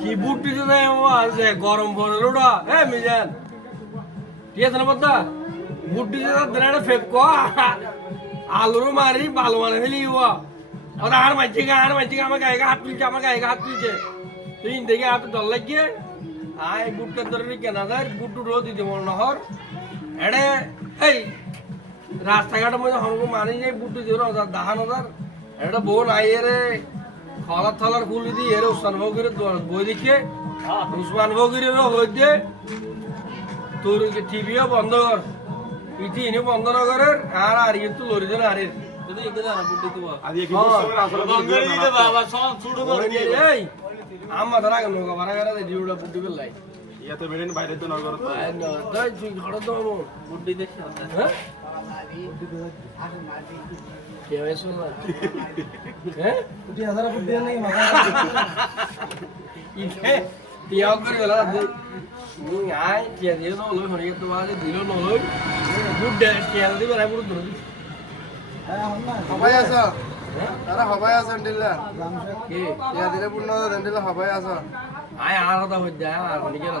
কি বুট আছে, গরম পড়ে লোটা এ, মিজান, ঠিক আছে না বদ্দা বুট ফেক কো আলুরও মারি ভালো মানে ফেলি আর মাইছে গা আর মাইছে গা আমার গায়ে হাত তুলছে, আমার গায়ে হাত তুলছে। হাত লাগিয়ে বুটটা ধরে কেনা যায় বুট রো দিতে মন নহর এড়ে এই রাস্তাঘাটের মধ্যে হনকো মারি যাই বুট দিতে হাজার দাহান হাজার। এটা বোন আইয়ে রে খলার থলার খুলি দিয়ে এর উসমান ভগির বই দেখিয়ে উসমান ভগিরের হইতে তোর টিভিও বন্ধ কর ইতি ইনি বন্ধ না করের আর আর কিন্তু লরি দেন আরে এই আম্মা ধরা গেল বারা গেরা দে জিউড়া বুদ্ধি বেলাই ইয়াতে বেরেন বাইরে তো নগর তো দই তুই ঘর তো বুদ্ধি দেখছ হ্যাঁ? কে হয়েছে না হ্যাঁ? ইকে টিয়াও করে গেল নি আয় টিয়া দিয়ে তো লই হরি তো আজ দিল ন লই ডে টিয়া দিবে রাই পুরো ধরে সবাই আছো? তারা সবাই আছেন দিল্লা। কে? ইয়া দিলে পূর্ণ দিল্লা সবাই আছো আয় আর কথা হই যা আর নিজে না।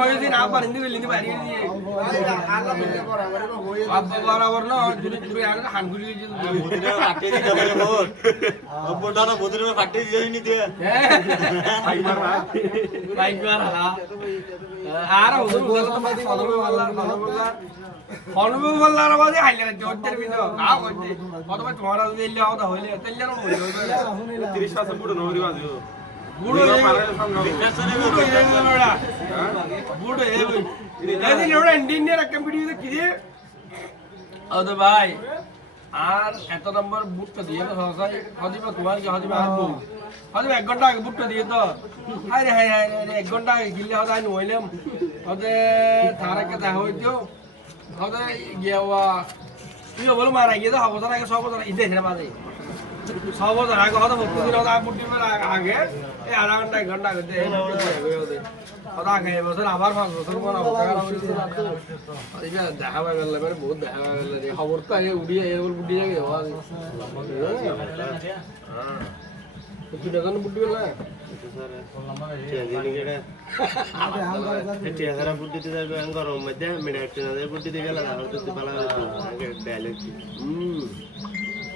হ্যাঁ বেলা না দিতে পারে হন্ডার দিবে হয়েছে না পারে পারি বরাবর না দূরে দূরে আর হান গুলি দিতে আই মারবা বাইক মার আর ওদের ফলবে ফলবে ফলবে হাইলে জোরদের তোমারা যদি হইলে তেলে না 30 পার্সেন্ট বুট নগরি বাজু বই এদিন ওরা ইন্ডিয়ান রাখম ভিডিও কিরে আদে ভাই আর এত নম্বর বুটটা দিয়ে তো সহসাই হদিবা তোমার কি? হদিবা আর বউ হদিবা এক ঘণ্টা আগে বুটটা দিয়ে তো। হাই রে হাই হাই রে এক ঘণ্টা আগে গিলে হদা আই নইলাম। হদে তারাকে দেখা হইতো। হদে গিয়া তুই বলো মারা গিয়ে তো হবতার আগে সব ইদে বাজে ছ বছর আগে হতো আগে এই আধা ঘণ্টা, এক ঘণ্টা আগে হতো আগে এবছর আবার পাঁচ বছর পর গেল মানে বহুত দেখা পাই গেল খবর তো আগে উড়িয়ে বুটি যাবে তুই দেখানো বুটি না হুম না বুড়া রে নাকি মিছাতে গেল আন্দা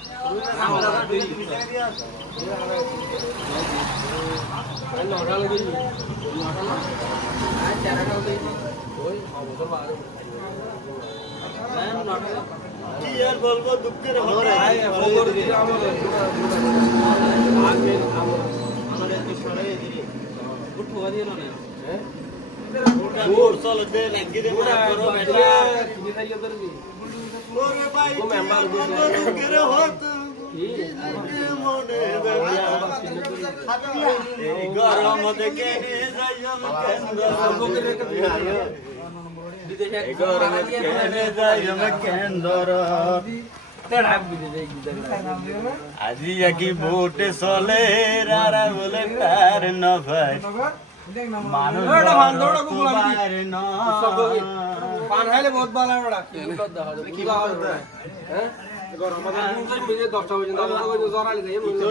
কি মে বুড়া রে দা ওই দেরকে তুলি গয়া আমার বুদ্ধি তুলি লা বল বল বুদ্ধি বেলা বলব দুঃখের চলো গরম দেখে কেন্দ্র। এই গরম কেন্দ্র। আজি কি ভোটে চলে রারা বলে তার নভাই মানুষ পান খাইলে বহুত ভালো ওরা কি হ্যাঁ? হ্যাঁ। কি বুঝতে